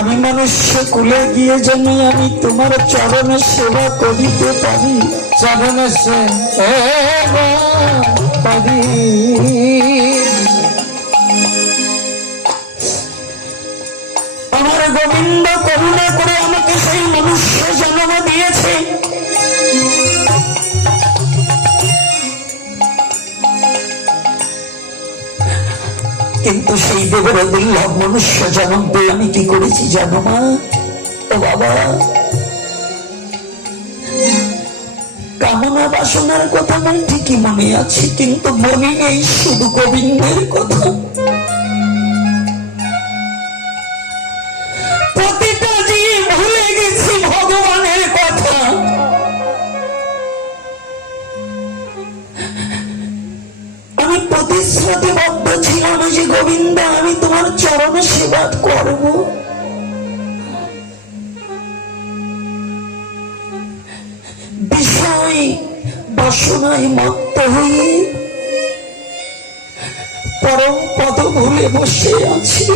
আমি মনুষ্য কুলে গিয়ে যেন আমি তোমার চরণে সেবা করিতে পারি। চরণে সেবা পারি। আমার গোবিন্দ করুণা করে আমাকে সেই মনুষ্য জন্ম দিয়েছে। কিন্তু সেই দেবের দুর্লভ মনুষ্য জন্ম পেয়ে আমি কি করেছি জানো মা? ও বাবা, কামনা বাসনার কথা আমার ঠিকই মনে আছে, কিন্তু মনে নেই শুধু গোবিন্দের কথা। প্রতিটা জীব ভুলে গেছি ভগবানের কথা। আমি প্রতিশ্রুতিবদ্ধ ছিলাম যে গোবিন্দ আমি তোমার চরণ সেবা করব। বিষয় বাসনায় মত্ত হয়ে পরম পদ ভুলে বসে আছি,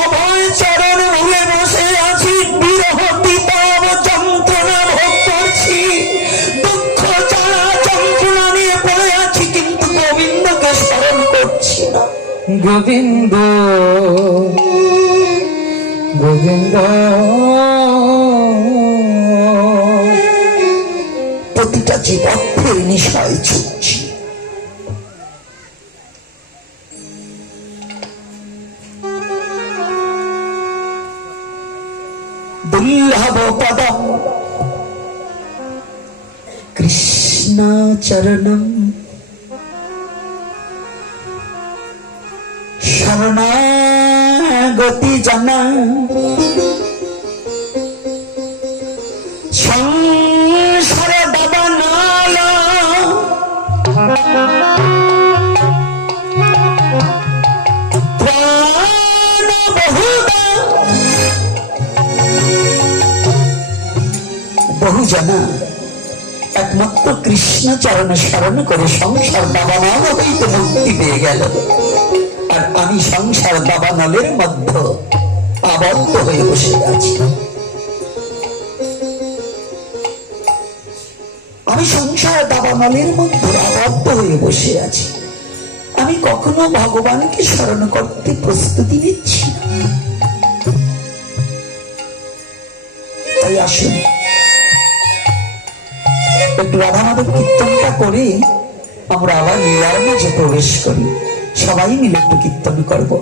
অভয় চরণ ভুলে বসে আছি, বিরহ বিতাপ যন্ত্রণা ভোগ করছি, দুঃখ জ্বালা যন্ত্রণা নিয়ে পড়ে আছি, কিন্তু গোবিন্দকে স্মরণ করছি না। গোবিন্দ গোবিন্দ প্রতিটা জীবনের নিশায় ছুটছি। দুর্লভ পদম কৃষ্ণ চরণম শরণাগতি জনা সংসার দাবানল প্রাণ বহু জানা একমাত্র কৃষ্ণ চরণে স্মরণ করে সংসার দাবানল হইতে মুক্তি পেয়ে গেল। আর আমি সংসার দাবানলের মধ্যে আবদ্ধ হয়ে বসে আছি। আমি সংসার দাবানলের মধ্যে আবদ্ধ হয়ে বসে আছি। আমি কখনো ভগবানকে স্মরণ করতে প্রস্তুতি নিচ্ছি না। তাই আসুন একটু রাধা মাধব কীর্তনটা করে আমরা আবার লীলার মাঝে প্রবেশ করি। সবাই মিলে একটু কীর্তন করবো।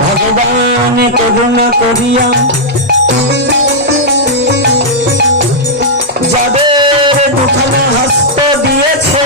ভগবান করুণা করিয়া যাদের দুখানা হস্ত দিয়েছে,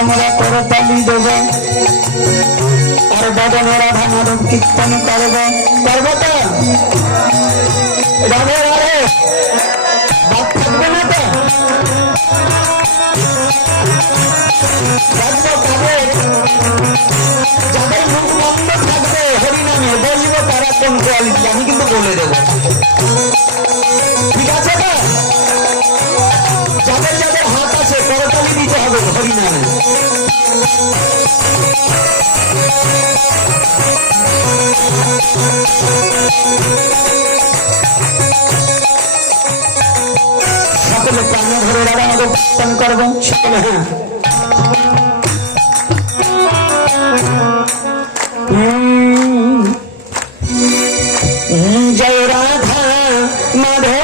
আমরা করতালি দেব আর বদনে রাধা মাধব কীর্তন করব। করবো তো? রাধে রাধে বাদ থাকবে না তো? যাদের মুখ বন্ধ থাকবে হরিনামে বলবো তারা কোন কোয়ালিটি আমি কিন্তু বলে দেবো। ঠিক আছে তো? যাদের যাদের হাত আছে করতালি দিতে হবে হরিনামে। সকলে প্রাণ ধরে রাধা মাধব কীর্তন করবো সকলে। হ্যাঁ, জয় রাধা মাধব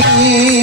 পারি